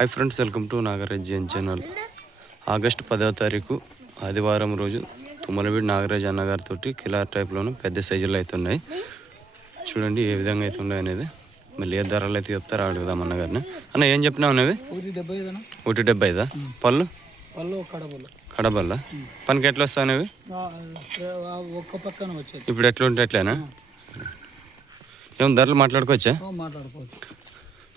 Hi friends welcome to Nagaraj N channel August పదవ తారీఖు ఆదివారం రోజు తుమ్మలవీడి నాగరాజ్ అన్నగారితో కిలార్ టైప్లోను పెద్ద సైజులు అయితే ఉన్నాయి. చూడండి ఏ విధంగా అయితే ఉన్నాయి అనేది. మళ్ళీ ఏ ధరలు అయితే చెప్తారో అడుగుదాం అన్నగారిని. అన్న ఏం చెప్పినావు అనేవి ఒకటి డెబ్బై ఐదునా ఒకటి డెబ్బై ఐదా? పళ్ళు? కడబల్ల పనికి ఎట్లా వస్తావు అనేవి? ఇప్పుడు ఎట్లా ఉంటే ఎట్లేనా ఏం ధరలు మాట్లాడుకోవచ్చు.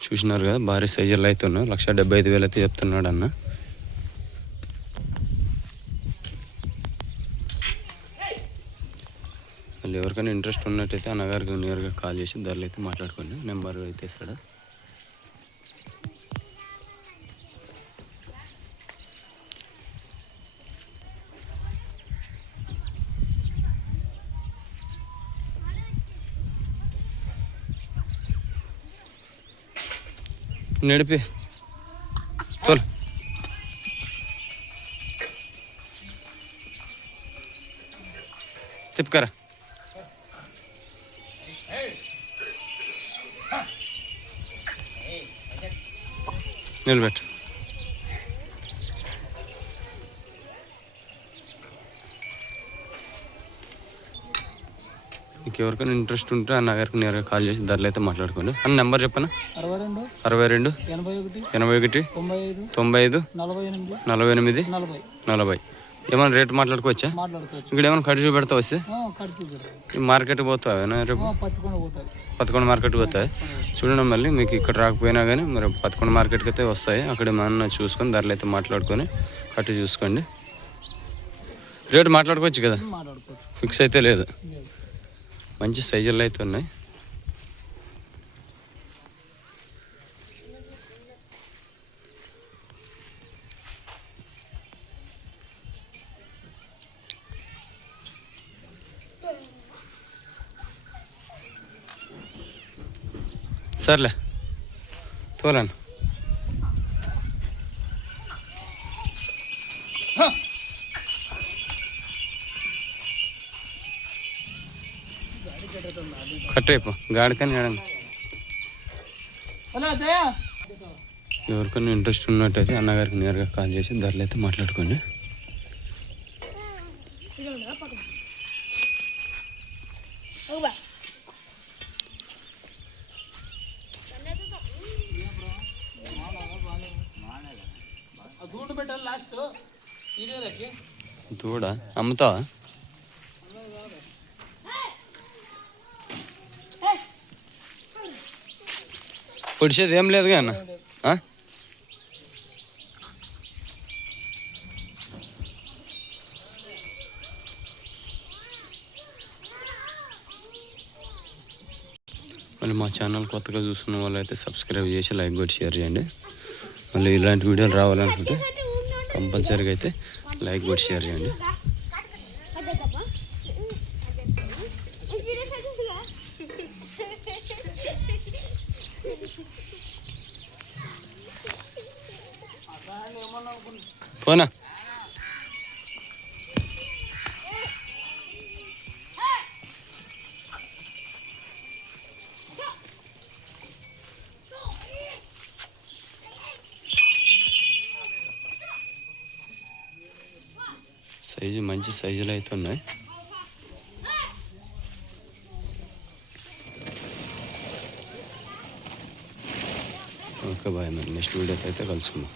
చూసినారు కదా భారీ సైజులు అయితే ఉన్నాయి లక్ష డెబ్బై ఐదు వేలు అయితే చెప్తున్నాడు అన్న. మళ్ళీ ఎవరికైనా ఇంట్రెస్ట్ ఉన్నట్టయితే అన్నగారికి నియర్గా కాల్ చేసి ధరలు అయితే మాట్లాడుకోండి నెంబర్ అయితే ఇస్తాడు. నడిపి చల్ తిప్పుకరా నిలబెట్టు మీకు ఎవరికైనా ఇంట్రెస్ట్ ఉంటే అన్న గారికి నేరుగా కాల్ చేసి ధరలు అయితే మాట్లాడుకోండి. అన్న నెంబర్ చెప్పనా? అరవై రెండు ఎనభై ఒకటి తొంభై ఐదు నలభై ఎనిమిది నలభై ఏమైనా రేటు మాట్లాడుకోవచ్చా? ఇక్కడ ఏమైనా ఖర్చు పెడతా వస్తే. ఈ మార్కెట్ పోతావేనా రేపు? పదకొండు మార్కెట్కి పోతాయి చూడండి మళ్ళీ మీకు ఇక్కడ రాకపోయినా కానీ మరి పదకొండు మార్కెట్కి అయితే వస్తాయి. అక్కడ మన చూసుకొని ధరలు అయితే మాట్లాడుకొని కట్టి చూసుకోండి. రేటు మాట్లాడుకోవచ్చు కదా? ఫిక్స్ అయితే లేదు. మంచి సైజుల్లో అయితే ఉన్నాయి. సర్లే తోలండి కట్టేపు గాడికని జయ ఎవరికైనా ఇంట్రెస్ట్ ఉన్నట్టయితే అన్నగారికి నేరుగా కాల్ చేసి ధరలు అయితే మాట్లాడుకోండి. దూడ అమ్ముతావా? పొడిచేది ఏం లేదుగా అన్న మళ్ళీ మా ఛానల్ కొత్తగా చూస్తున్న వాళ్ళైతే సబ్స్క్రైబ్ చేసి లైక్ కొట్టి షేర్ చేయండి. మళ్ళీ ఇలాంటి వీడియోలు రావాలనుకుంటే కంపల్సరీగా అయితే లైక్ కొట్టి షేర్ చేయండి. పోనా? సైజు మంచి సైజులు అయితే ఉన్నాయి. ఓకే బాయ్ మరి నెక్స్ట్ వీడియోతో అయితే కలుసుకుందాం.